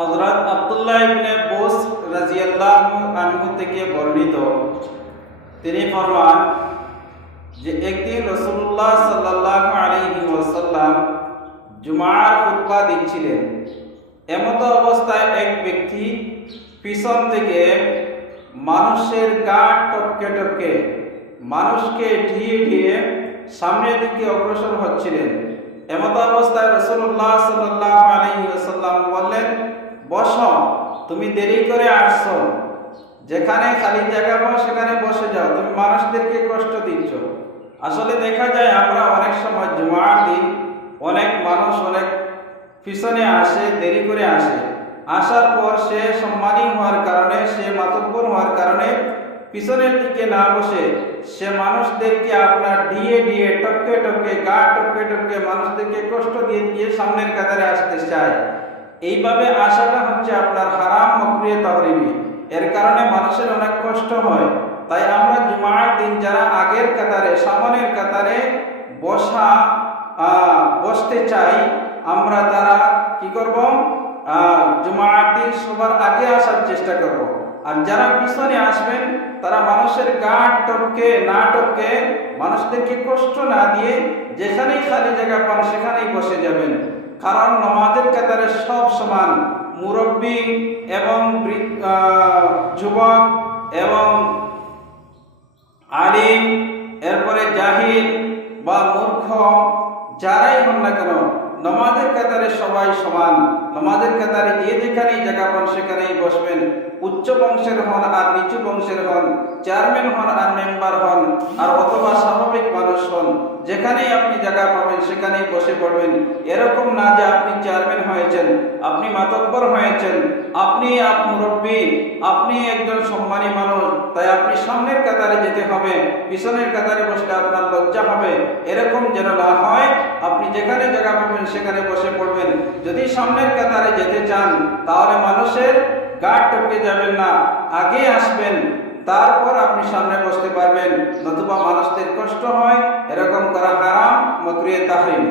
হযরত আব্দুল্লাহ ইবনে bush রাদিয়াল্লাহু আনহু থেকে বর্ণিত, তিনি ফরমান যে একদিন রাসূলুল্লাহ সাল্লাল্লাহু আলাইহি ওয়াসাল্লাম জুমার খুতবা দিচ্ছিলেন। এমত অবস্থায় এক ব্যক্তি পিছন থেকে মানুষের গা টপকে টপকে মানুষকে ঢিয়ে ঢিয়ে সামনের দিকে অগ্রসর হচ্ছিলেন। এমত অবস্থায় রাসূলুল্লাহ সাল্লাল্লাহু আলাইহি ওয়াসাল্লাম বললেন, বসো, তুমি দেরি করে আসছো, যেখানে খালি জায়গা পাও সেখানে বসে যাও, তুমি মানুষদেরকে কষ্ট দিচ্ছ। আসলে দেখা যায় আমরা অনেক সময় জুমার দিন অনেক মানুষ অনেক পিছনে আসে, দেরি করে আসে। আসার পর সে সম্মানী হওয়ার কারণে, সে মাতব্বর হওয়ার কারণে পিছনের দিকে না বসে সে মানুষদেরকে আপনার ঢিয়ে ঢিয়ে টপকে টপকে গা টপকে টপকে মানুষদেরকে কষ্ট দিয়ে দিয়ে সামনের কাতারে আসতে চায়। এইভাবে আসাটা হচ্ছে আপনার হারাম মাকরুহ তাহরিমি। এর কারণে মানুষের অনেক কষ্ট হয়। তাই আমরা জুমার দিন যারা আগের কাতারে সামনের কাতারে বসতে চাই, আমরা তারা কি করব, জুমার দিন সবার আগে আসার চেষ্টা করব। আর যারা পিছনে আসবেন তারা মানুষের গা টপকে না টপকে মানুষদেরকে কষ্ট না দিয়ে যেখানেই খালি জায়গা পান সেখানেই বসে যাবেন। কারণ নামাজের কাতারে সব সমান, মুরব্বী এবং যুবক এবং আলিম, এরপরে জাহিল বা মূর্খ, যারাই হন না কেন নামাজের কাতারে সবাই সমান। নামাজের কাতারে যে যেখানেই জায়গা পান সেখানেই বসবেন। উচ্চ বংশের হন আর নিচু বংশের হন, চেয়ারম্যান হন আর মেম্বার হন আর অথবা স্বাভাবিক মানুষ হন, যেখানেই আপনি জায়গা পাবেন সেখানেই বসে পড়বেন। এরকম না যে আপনি চেয়ারম্যান হয়েছেন, আপনি মাতব্বর হয়েছেন, আপনি মুরব্বী, আপনি একজন সম্মানী মানুষ, তাই আপনি সামনের কাতারে যেতে হবে, পিছনের কাতারে বসলে আপনার লজ্জা হবে। এরকম যেন না হয়। আপনি যেখানে জায়গা পাবেন সেখানে বসে পড়বেন। যদি সামনের কাতারে যেতে চান তাহলে মানুষের গা টপকে যাবেন না, আগে আসবেন, তারপর আপনি সামনে বসতে পারবেন। নতুবা মানুষদের কষ্ট হয়, এরকম করা হারাম মাকরুহ তাহরিম।